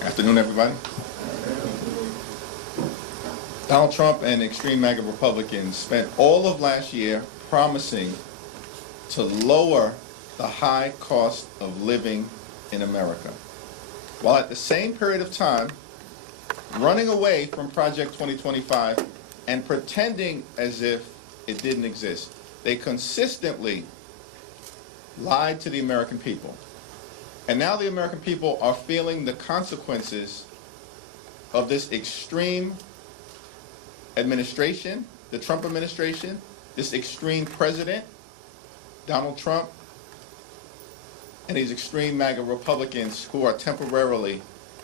Afternoon, everybody. Donald Trump and extreme MAGA Republicans spent all of last year promising to lower the high cost of living in America, while at the same period of time running away from Project 2025 and pretending as if it didn't exist. They consistently lied to the American people. And now the American people are feeling the consequences of this extreme administration, the Trump administration, this extreme president, Donald Trump, and these extreme MAGA Republicans who are temporarily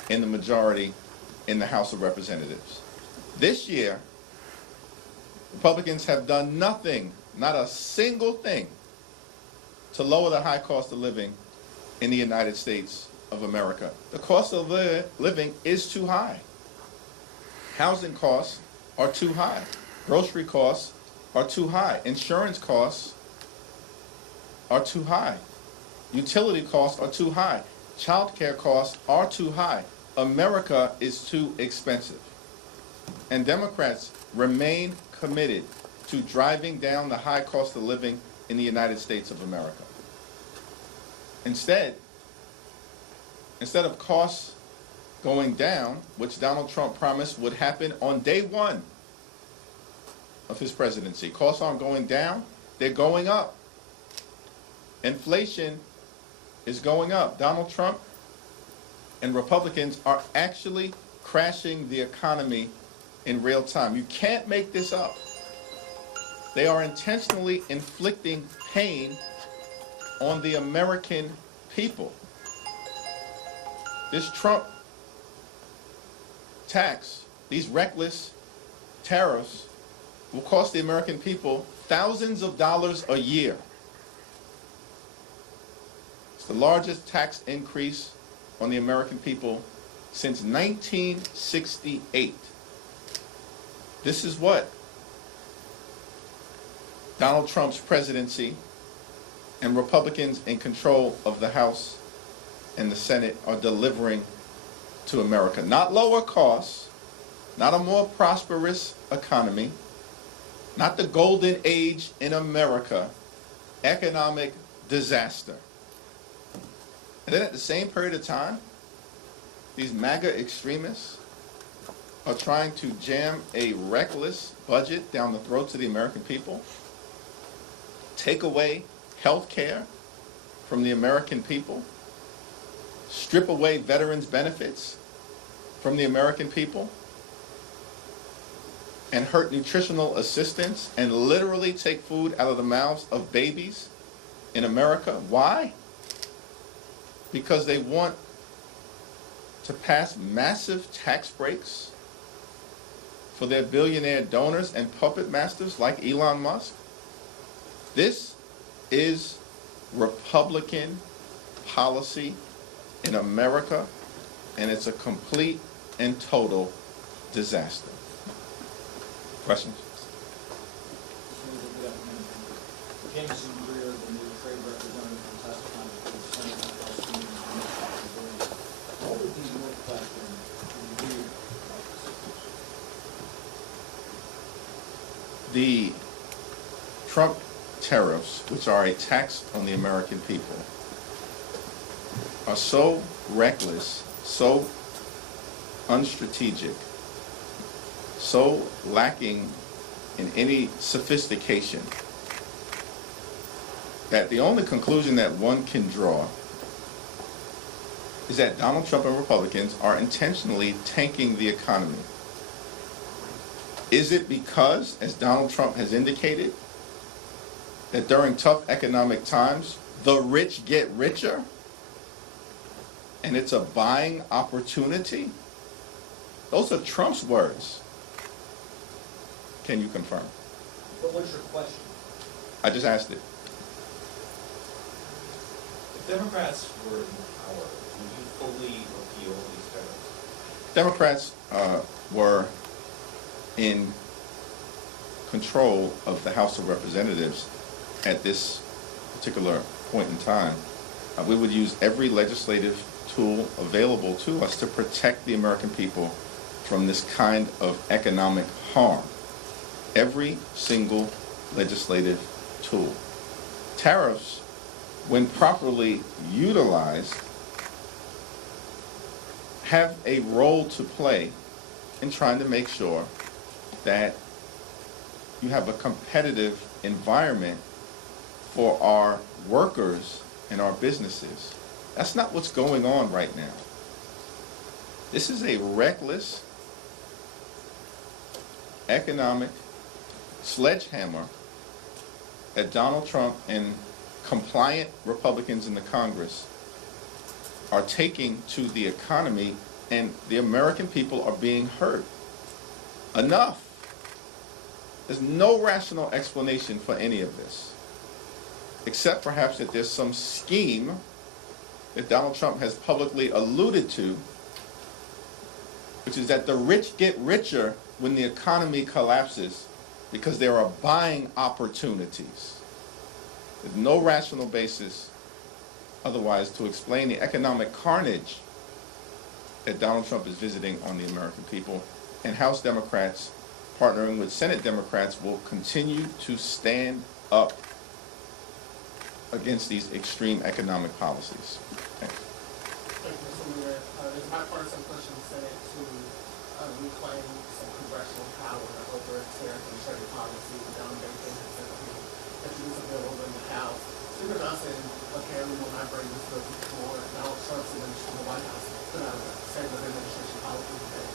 in the majority in the House of Representatives. This year, Republicans have done nothing, not a single thing, to lower the high cost of living in the United States of America. The cost of living is too high. Housing costs are too high. Grocery costs are too high. Insurance costs are too high. Utility costs are too high. Child care costs are too high. America is too expensive. And Democrats remain committed to driving down the high cost of living in the United States of America. Instead of costs going down, which Donald Trump promised would happen on day one of his presidency, costs aren't going down, they're going up. Inflation is going up. Donald Trump and Republicans are actually crashing the economy in real time. You can't make this up. They are intentionally inflicting pain on the American people. This Trump tax, these reckless tariffs, will cost the American people thousands of dollars a year. It's the largest tax increase on the American people since 1968. This is what Donald Trump's presidency and Republicans in control of the House and the Senate are delivering to America. Not lower costs, not a more prosperous economy, not the golden age in America, economic disaster. And then at the same period of time, these MAGA extremists are trying to jam a reckless budget down the throats of the American people, take away health care from the American people, strip away veterans' benefits from the American people, and hurt nutritional assistance and literally take food out of the mouths of babies in America. Why? Because they want to pass massive tax breaks for their billionaire donors and puppet masters like Elon Musk. This is Republican policy in America, and it's a complete and total disaster. Questions? James Greer, the new trade representative from testifying before the Senate House Committee on International Trade. What would be your question to you? The Trump tariffs, which are a tax on the American people, are so reckless, so unstrategic, so lacking in any sophistication, that the only conclusion that one can draw is that Donald Trump and Republicans are intentionally tanking the economy. Is it because, as Donald Trump has indicated, that during tough economic times, the rich get richer, and it's a buying opportunity? Those are Trump's words. Can you confirm? But what's your question? I just asked it. If Democrats were in power, would you fully repeal these tariffs? Democrats were in control of the House of Representatives at this particular point in time. We would use every legislative tool available to us to protect the American people from this kind of economic harm. Every single legislative tool. Tariffs, when properly utilized, have a role to play in trying to make sure that you have a competitive environment for our workers and our businesses. That's not what's going on right now. This is a reckless economic sledgehammer that Donald Trump and compliant Republicans in the Congress are taking to the economy, and the American people are being hurt. Enough. There's no rational explanation for any of this, except perhaps that there's some scheme that Donald Trump has publicly alluded to, which is that the rich get richer when the economy collapses because there are buying opportunities. There's no rational basis otherwise to explain the economic carnage that Donald Trump is visiting on the American people. And House Democrats, partnering with Senate Democrats, will continue to stand up against these extreme economic policies. Thanks. Thank you, Mr. Mayor. There's bipartisan push in the Senate to reclaim some congressional power over tariff and trade policy. Don Bacon has said that he introduced a bill over in the House. Speaker Johnson apparently will not bring this bill before Donald Trump's administration in the White House put out a statement of administration policy today,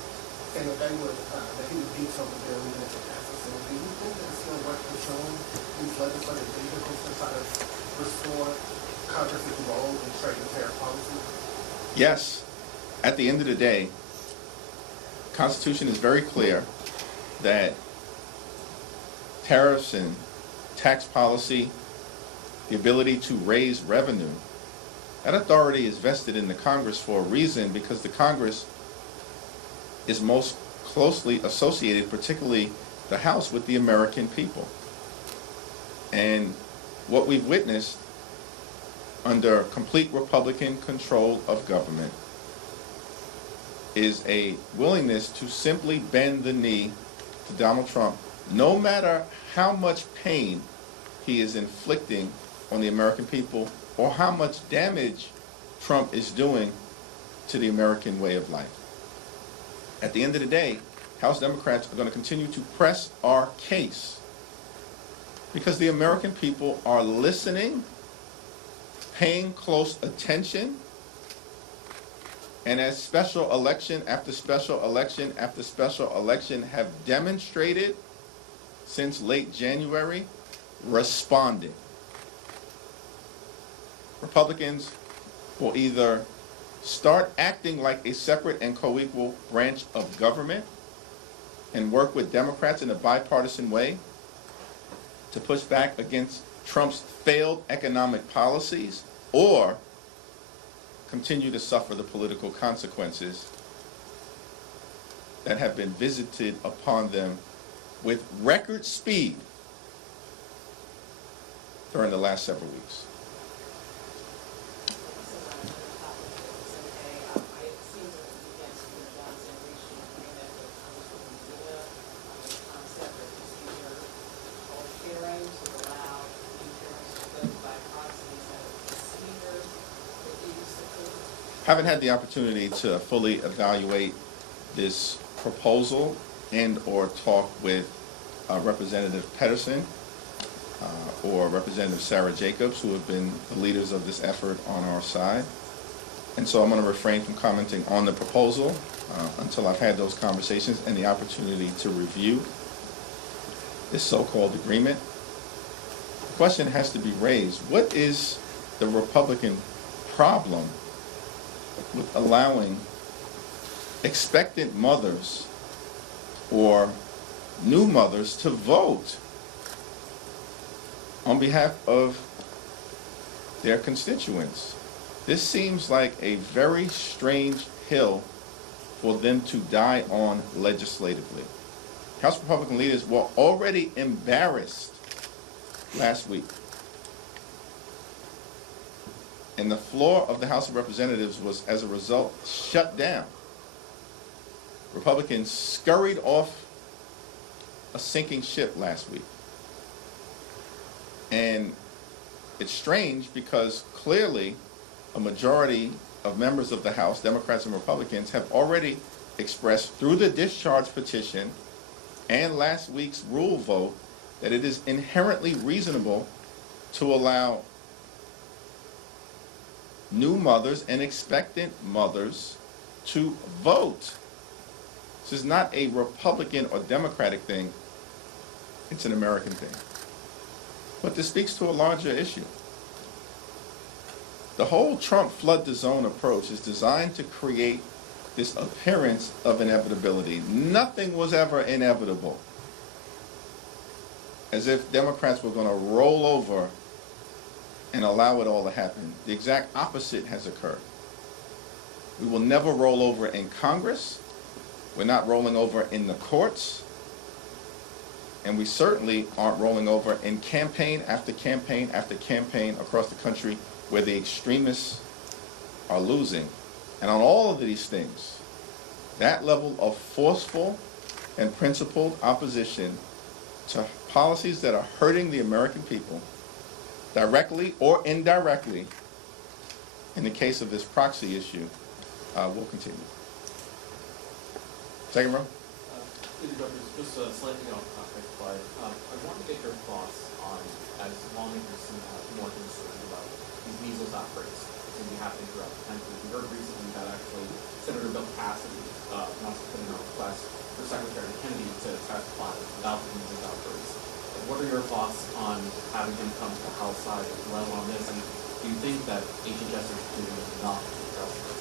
saying that they would, that he would veto the bill even if it passes. So do you think that it's still worth pursuing these legislative vehicles to try to restore Congress's role in trade and tariff policy? Yes. At the end of the day, the Constitution is very clear that tariffs and tax policy, the ability to raise revenue, that authority is vested in the Congress for a reason, because the Congress is most closely associated, particularly the House, with the American people. And what we've witnessed under complete Republican control of government is a willingness to simply bend the knee to Donald Trump, no matter how much pain he is inflicting on the American people or how much damage Trump is doing to the American way of life. At the end of the day, House Democrats are going to continue to press our case because the American people are listening, paying close attention, and as special election after special election after special election have demonstrated since late January, responding. Republicans will either start acting like a separate and co-equal branch of government and work with Democrats in a bipartisan way to push back against Trump's failed economic policies, or continue to suffer the political consequences that have been visited upon them with record speed during the last several weeks. Haven't had the opportunity to fully evaluate this proposal and or talk with Representative Pedersen or Representative Sarah Jacobs, who have been the leaders of this effort on our side. And so I'm going to refrain from commenting on the proposal until I've had those conversations and the opportunity to review this so-called agreement. The question has to be raised: what is the Republican problem with allowing expectant mothers or new mothers to vote on behalf of their constituents? This seems like a very strange hill for them to die on legislatively. House Republican leaders were already embarrassed last week And the floor of the House of Representatives was, as a result, shut down. Republicans scurried off a sinking ship last week. And it's strange because clearly a majority of members of the House, Democrats and Republicans, have already expressed through the discharge petition and last week's rule vote that it is inherently reasonable to allow new mothers and expectant mothers to vote. This is not a Republican or Democratic thing. It's an American thing. But this speaks to a larger issue. The whole Trump flood the zone approach is designed to create this appearance of inevitability. Nothing was ever inevitable. As if Democrats were going to roll over and allow it all to happen. The exact opposite has occurred. We will never roll over in Congress. We're not rolling over in the courts. And we certainly aren't rolling over in campaign after campaign after campaign across the country where the extremists are losing. And on all of these things, that level of forceful and principled opposition to policies that are hurting the American people, directly or indirectly, in the case of this proxy issue, will continue. Second row. Just slightly off topic, but I want to get your thoughts on, as lawmakers seem to have more concerned about these measles outbreaks that seem to be happening throughout the country. We heard recently that actually Senator Bill Cassidy wants to put in a request for Secretary Kennedy to test plots without the measles outbreaks. What are your thoughts on having him come to the House side as well on this? And do you think that HHS is doing enough to address this?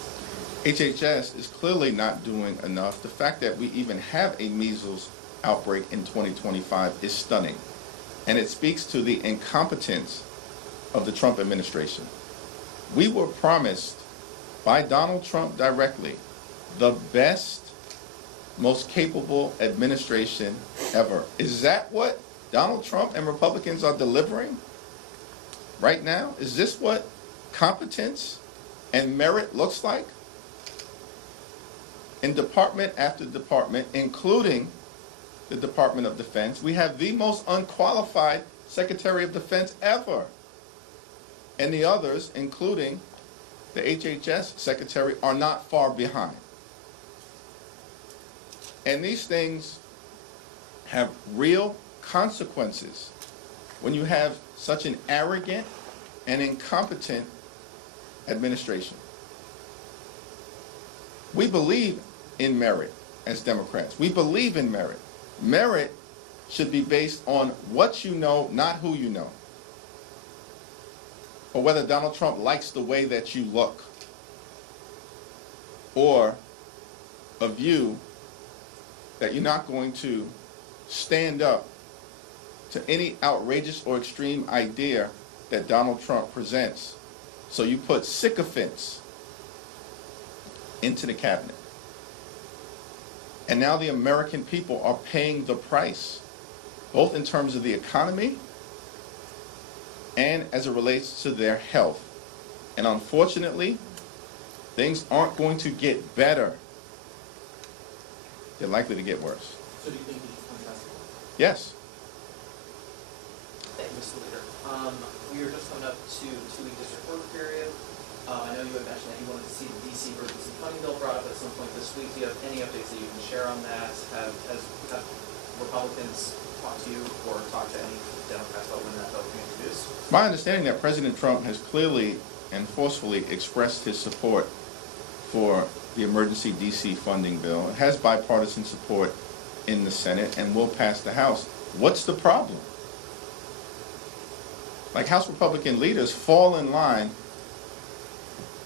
HHS is clearly not doing enough. The fact that we even have a measles outbreak in 2025 is stunning. And it speaks to the incompetence of the Trump administration. We were promised by Donald Trump directly the best, most capable administration ever. Is that what Donald Trump and Republicans are delivering right now? Is this what competence and merit looks like? In department after department, including the Department of Defense, we have the most unqualified Secretary of Defense ever. And the others, including the HHS Secretary, are not far behind. And these things have real consequences when you have such an arrogant and incompetent administration. We believe in merit as Democrats. We believe in merit. Merit should be based on what you know, not who you know. Or whether Donald Trump likes the way that you look. Or a view that you're not going to stand up to any outrageous or extreme idea that Donald Trump presents. So you put sycophants into the cabinet. And now the American people are paying the price, both in terms of the economy and as it relates to their health. And unfortunately, things aren't going to get better. They're likely to get worse. So do you think he should contest it? Yes. Thank you, Mr. Leader. We are just coming up to two-week district court period. I know you had mentioned that you wanted to see the DC emergency funding bill brought up at some point this week. Do you have any updates that you can share on that? Have Republicans talked to you or talked to any Democrats about when that bill will be introduced? My understanding that President Trump has clearly and forcefully expressed his support for the emergency DC funding bill. It has bipartisan support in the Senate and will pass the House. What's the problem? Like, House Republican leaders fall in line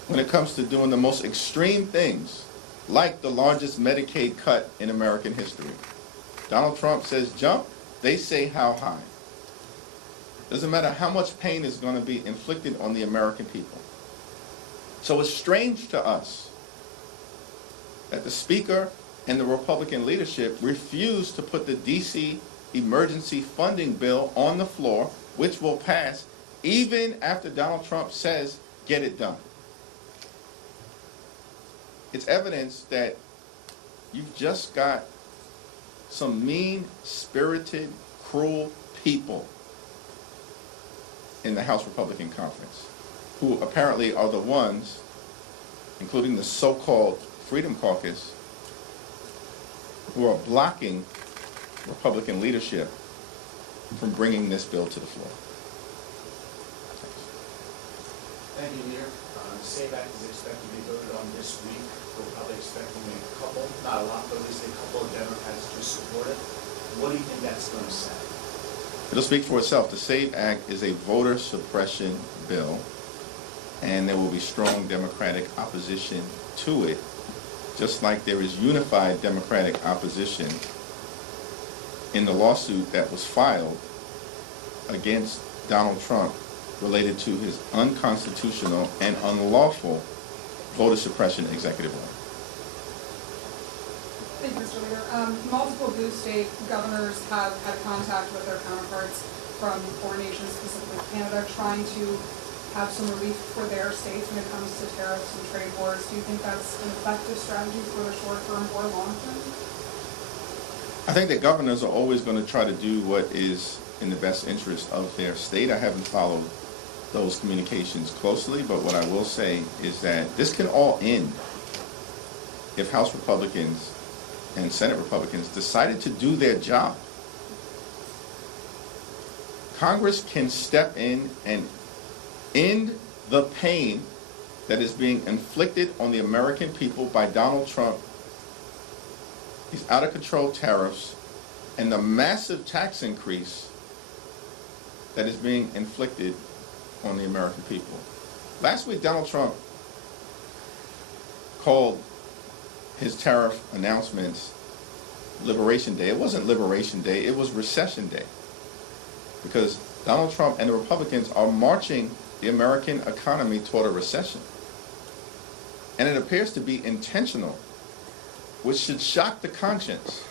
when it comes to doing the most extreme things, like the largest Medicaid cut in American history. Donald Trump says jump, they say how high. Doesn't matter how much pain is going to be inflicted on the American people. So it's strange to us that the Speaker and the Republican leadership refused to put the DC emergency funding bill on the floor, which will pass even after Donald Trump says get it done. It's evidence that you've just got some mean-spirited, cruel people in the House Republican Conference, who apparently are the ones, including the so-called Freedom Caucus, who are blocking Republican leadership from bringing this bill to the floor. Thank you, Leader. The SAVE Act is expected to be voted on this week. We're probably expecting a couple, not a lot, but at least a couple of Democrats to support it. What do you think that's going to say? It'll speak for itself. The SAVE Act is a voter suppression bill, and there will be strong Democratic opposition to it, just like there is unified Democratic opposition in the lawsuit that was filed against Donald Trump related to his unconstitutional and unlawful voter suppression executive order. Thank you, Mr. Leader. Multiple blue state governors have had contact with their counterparts from foreign nations, specifically Canada, trying to have some relief for their states when it comes to tariffs and trade wars. Do you think that's an effective strategy for the short term or long term? I think that governors are always going to try to do what is in the best interest of their state. I haven't followed those communications closely, but what I will say is that this can all end if House Republicans and Senate Republicans decided to do their job. Congress can step in and end the pain that is being inflicted on the American people by Donald Trump, these out-of-control tariffs, and the massive tax increase that is being inflicted on the American people. Last week, Donald Trump called his tariff announcements Liberation Day. It wasn't Liberation Day, it was Recession Day. Because Donald Trump and the Republicans are marching the American economy toward a recession. And it appears to be intentional, which should shock the conscience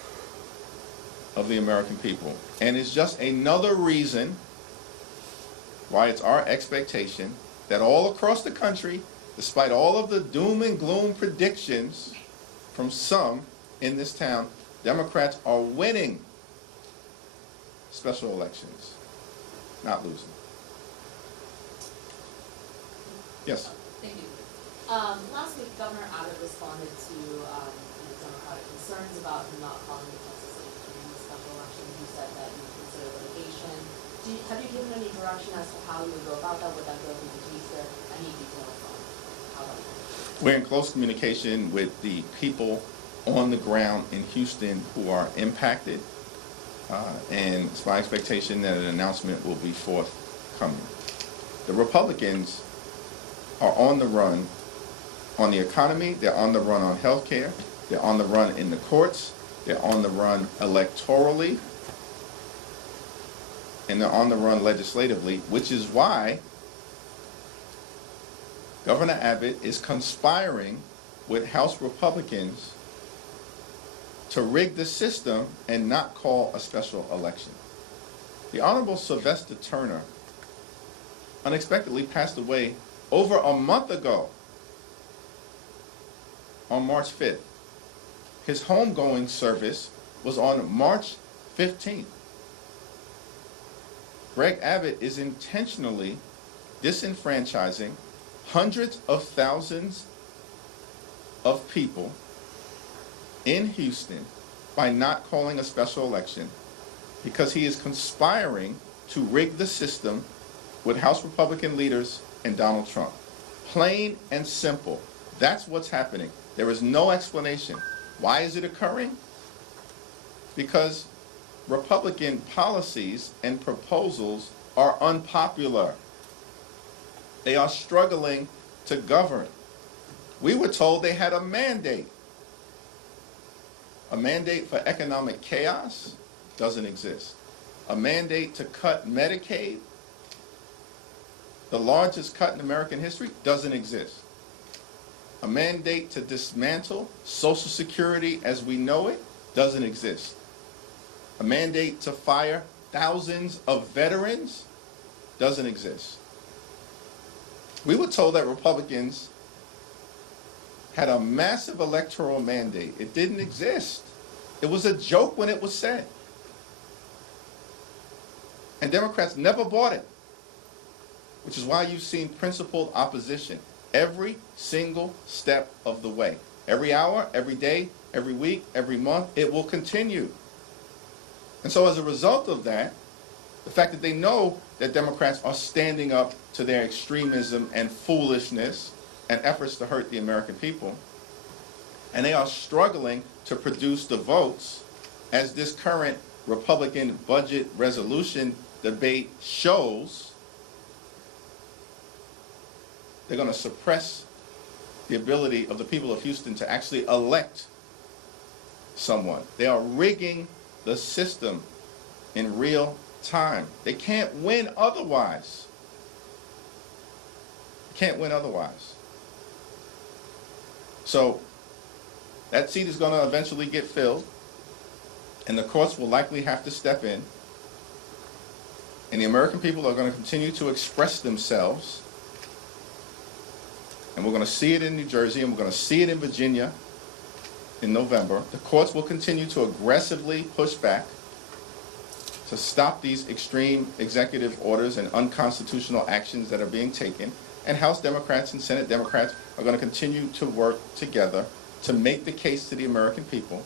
of the American people. And it's just another reason why it's our expectation that all across the country, despite all of the doom and gloom predictions from some in this town, Democrats are winning special elections, not losing. Yes? Thank you. Last week, Governor Abbott responded to Democratic concerns about him not calling the Texas during the special election. He said that you would consider litigation. Have you given any direction as to how you would go about that? Would that go through the teaser? Any details on how that would go? We're in close communication with the people on the ground in Houston who are impacted, and it's my expectation that an announcement will be forthcoming. The Republicans are on the run on the economy, they're on the run on health care, they're on the run in the courts, they're on the run electorally, and they're on the run legislatively, which is why Governor Abbott is conspiring with House Republicans to rig the system and not call a special election. The Honorable Sylvester Turner unexpectedly passed away over a month ago on March 5th. His homegoing service was on March 15th. Greg Abbott is intentionally disenfranchising hundreds of thousands of people in Houston by not calling a special election because he is conspiring to rig the system with House Republican leaders and Donald Trump. Plain and simple. That's what's happening. There is no explanation. Why is it occurring? Because Republican policies and proposals are unpopular. They are struggling to govern. We were told they had a mandate. A mandate for economic chaos doesn't exist. A mandate to cut Medicaid, the largest cut in American history, doesn't exist. A mandate to dismantle Social Security as we know it doesn't exist. A mandate to fire thousands of veterans doesn't exist. We were told that Republicans had a massive electoral mandate. It didn't exist. It was a joke when it was said. And Democrats never bought it, which is why you've seen principled opposition every single step of the way. Every hour, every day, every week, every month, it will continue. And so as a result of that, the fact that they know that Democrats are standing up to their extremism and foolishness and efforts to hurt the American people, and they are struggling to produce the votes, as this current Republican budget resolution debate shows, they're going to suppress the ability of the people of Houston to actually elect someone. They are rigging the system in real time. They can't win otherwise. Can't win otherwise. So that seat is going to eventually get filled, and the courts will likely have to step in, and the American people are going to continue to express themselves, and we're going to see it in New Jersey, and we're going to see it in Virginia in November. The courts will continue to aggressively push back to stop these extreme executive orders and unconstitutional actions that are being taken. And House Democrats and Senate Democrats are going to continue to work together to make the case to the American people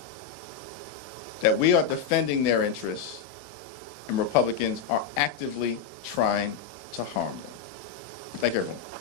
that we are defending their interests and Republicans are actively trying to harm them. Thank you, everyone.